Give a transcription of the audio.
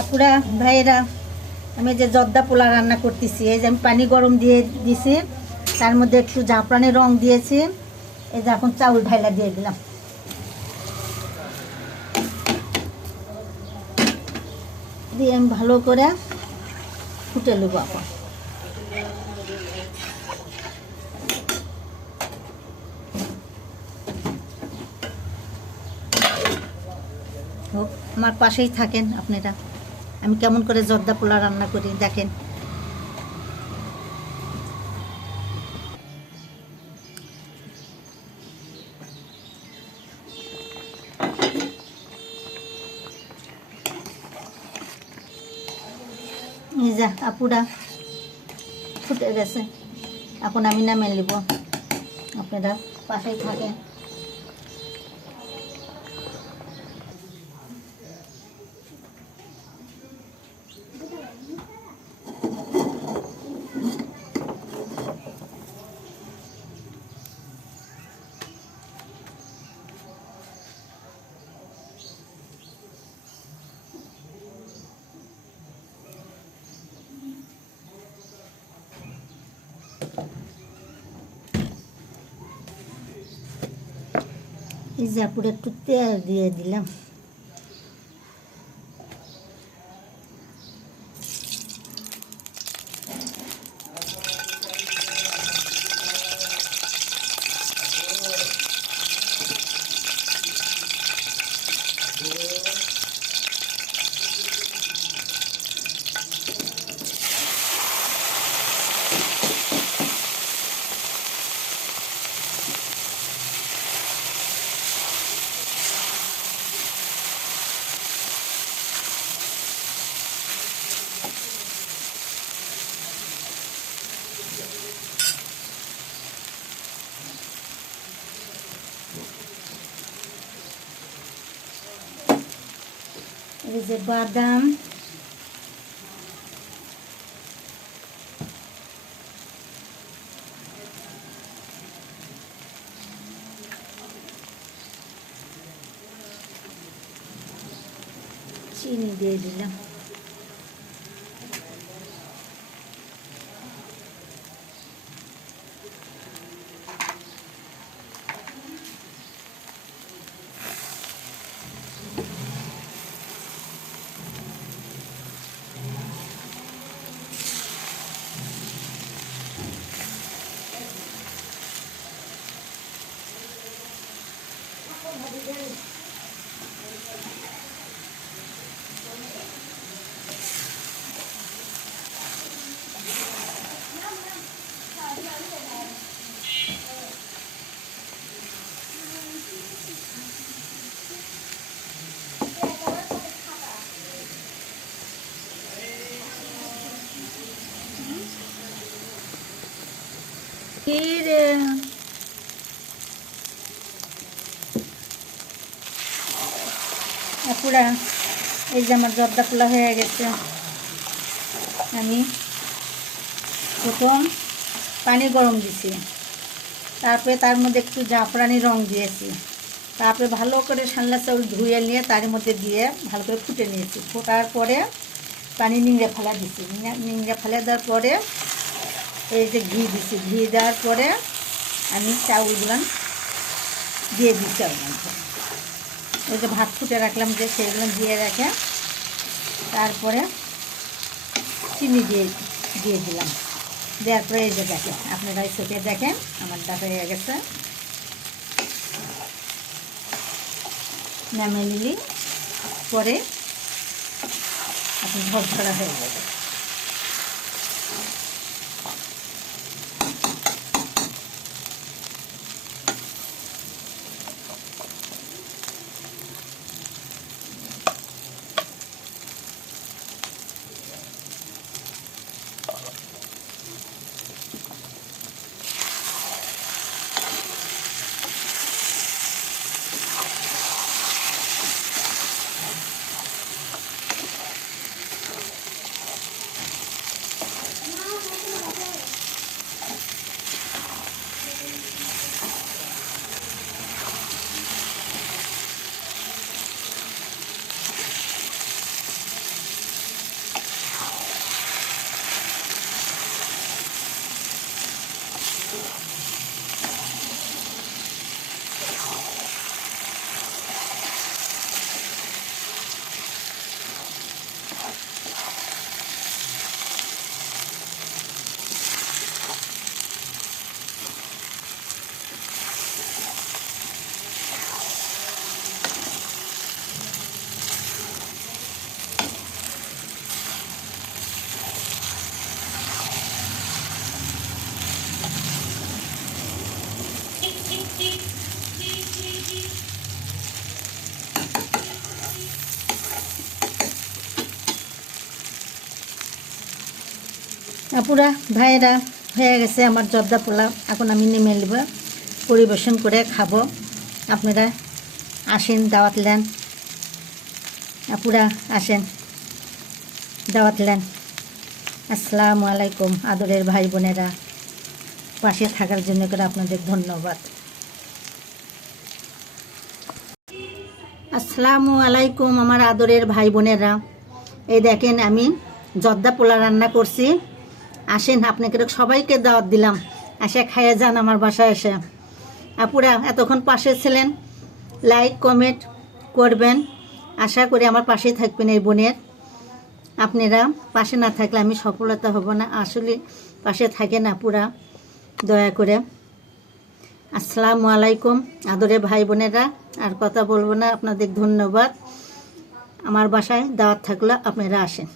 আপুরা ভাইয়েরা, আমি যে জর্দা পোলা রান্না করতেছি, এই যে আমি পানি গরম দিয়ে দিছি, তার মধ্যে একটু জাফরানি রং দিয়েছি, এই যে এখন চাউল ঢাইলা দিয়ে দিলাম, দিয়ে আমি ভালো করে ফুটে নেব। এখন হোক, আমার পাশেই থাকেন আপনারা, আমি কেমন করে জর্দা পোলা রান্না করি দেখেন। এই যে আপুরা ফুটে গেছে, এখন আমি নামিয়ে নেব, আপনারা পাশেই থাকেন। এই যে আপুরা একটু তেল দিয়ে দিলাম, এই যে বাদাম, চিনি দিয়ে দিলাম, পুরা এই যে আমার জর্দা পোলা হয়ে গেছে। আমি প্রথম পানি গরম দিছি, তারপরে তার মধ্যে একটু জাফরানি রং দিয়েছি, তারপরে ভালো করে সানলা চাউল ধুয়ে নিয়ে তার মধ্যে দিয়ে ভালো করে ফুটে নিয়েছি। ফোটার পরে পানি নিংড়ে ফেলা দিছি, নিংড়ে ফেলে দেওয়ার পরে এই যে ঘি দিছি, ঘি দেওয়ার পরে আমি চাউলগুলো দিয়ে দিচ্ছি। ওই যে ভাত ফুটে রাখলাম যে সেগুলো দিয়ে রেখে তারপরে চিনি দিয়ে দিলাম। দেওয়ার পরে এই যে দেখেন, আপনারা এই চোখে দেখেন আমার ডাটা হয়ে গেছে। নামিয়ে নিলি পরে আপনি ঝরঝরা হয়ে যাবে। আপুরা ভাইয়েরা হয়ে গেছে আমার জর্দা পোলাও। এখন আমি নেমে নেব, পরিবেশন করে খাবো। আপনারা আসেন, দাওয়াত নেন। আপুরা আসেন, দাওয়াত নেন। আসসালামু আলাইকুম আদরের ভাই বোনেরা, পাশে থাকার জন্য করে আপনাদের ধন্যবাদ। আসসালামু আলাইকুম আমার আদরের ভাই বোনেরা। এই দেখেন আমি জর্দা পোলা রান্না করছি। আসেন, আপনাকে সবাইকে দাওয়াত দিলাম, এসে খাইয়ে যান আমার বাসায় এসে। আপুরা এতক্ষণ পাশে ছিলেন, লাইক কমেন্ট করবেন, আশা করি আমার পাশেই থাকবেন এই বোনের। আপনারা পাশে না থাকলে আমি সফলতা হব না, আসলে পাশে থাকেন আপুরা দয়া করে। আসসালামু আলাইকুম আদরে ভাই বোনেরা, আর কথা বলবো না, আপনাদের ধন্যবাদ। আমার বাসায় দাওয়াত থাকলে আপনারা আসেন।